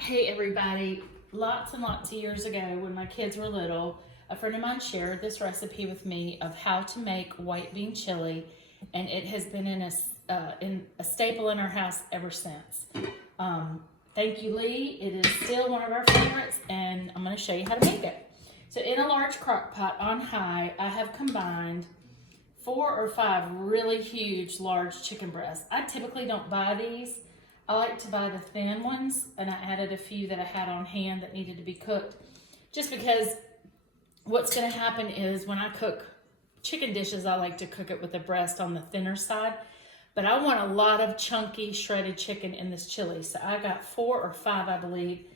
Hey everybody, lots and lots of years ago when my kids were little, a friend of mine shared this recipe with me of how to make white bean chili, and it has been in a staple in our house ever since. Thank you, Lee. It is still one of our favorites, and I'm going to show you how to make it. So in a large crock pot on high, I have combined 4 or 5 really huge large chicken breasts. I typically don't buy these. I like to buy the thin ones, and I added a few that I had on hand that needed to be cooked. Just because what's going to happen is when I cook chicken dishes, I like to cook it with the breast on the thinner side. But I want a lot of chunky shredded chicken in this chili. So I got 4 or 5, I believe,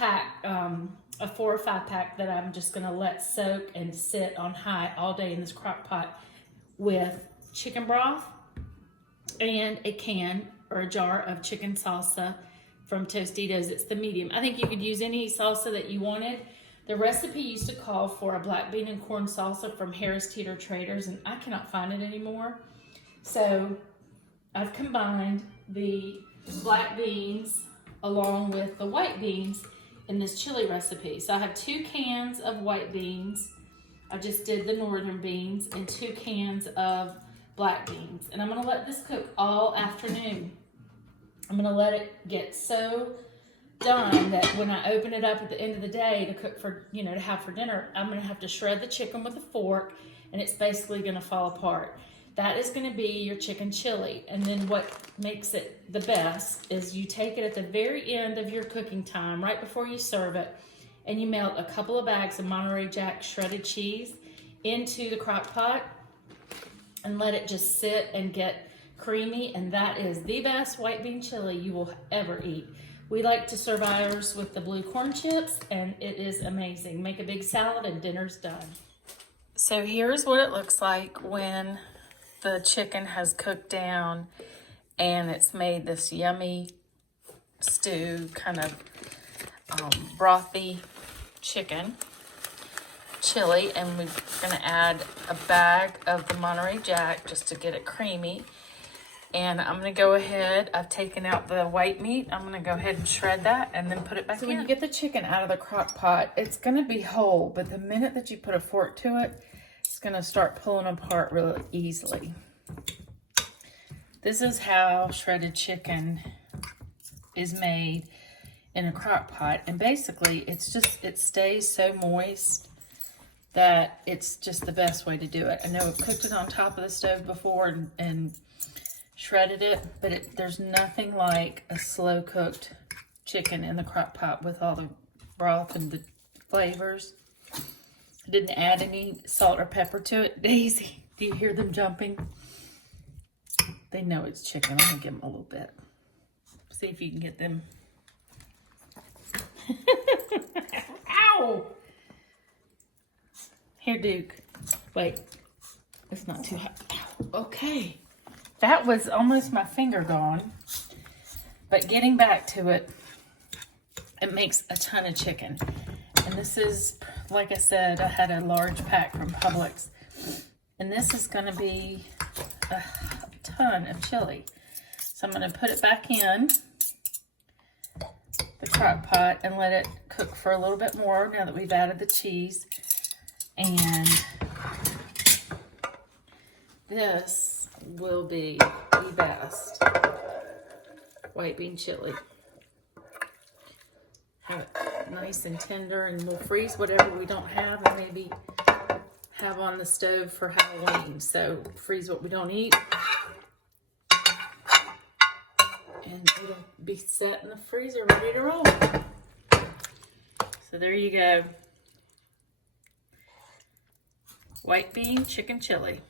a 4 or 5 pack that I'm just going to let soak and sit on high all day in this crock pot with chicken broth and a can or a jar of chicken salsa from Tostitos. It's the medium. I think you could use any salsa that you wanted. The recipe used to call for a black bean and corn salsa from Harris Teeter Traders, and I cannot find it anymore. So I've combined the black beans along with the white beans in this chili recipe. So I have 2 cans of white beans. I just did the northern beans, and 2 cans of black beans. And I'm gonna let this cook all afternoon. I'm gonna let it get so done that when I open it up at the end of the day to cook for, to have for dinner, I'm gonna have to shred the chicken with a fork, and it's basically gonna fall apart. That is gonna be your chicken chili. And then what makes it the best is you take it at the very end of your cooking time, right before you serve it, and you melt a couple of bags of Monterey Jack shredded cheese into the crock pot and let it just sit and get creamy, and that is the best white bean chili you will ever eat. We like to serve ours with the blue corn chips, and it is amazing. Make a big salad and dinner's done. So here's what it looks like when the chicken has cooked down and it's made this yummy stew, kind of brothy chicken chili, and we're going to add a bag of the Monterey Jack just to get it creamy. And I'm going to go ahead, I've taken out the white meat, I'm going to go ahead and shred that and then put it back in. So when you get the chicken out of the crock pot, it's going to be whole, but the minute that you put a fork to it, it's going to start pulling apart really easily. This is how shredded chicken is made in a crock pot, and basically it stays so moist that it's just the best way to do it. I know I've cooked it on top of the stove before and shredded it, but there's nothing like a slow cooked chicken in the crock pot with all the broth and the flavors. I didn't add any salt or pepper to it. Daisy, do you hear them jumping? They know it's chicken. I'm gonna give them a little bit. See if you can get them. Ow! Here, Duke. Wait, it's not too hot. Ow. Okay. That was almost my finger gone. But getting back to it, it makes a ton of chicken. And this is, like I said, I had a large pack from Publix. And this is going to be a ton of chili. So I'm going to put it back in the crock pot and let it cook for a little bit more now that we've added the cheese. And this will be the best white bean chili. Have it nice and tender, and we'll freeze whatever we don't have and maybe have on the stove for Halloween. So freeze what we don't eat, and it'll be set in the freezer ready to roll. So there you go. White bean chicken chili.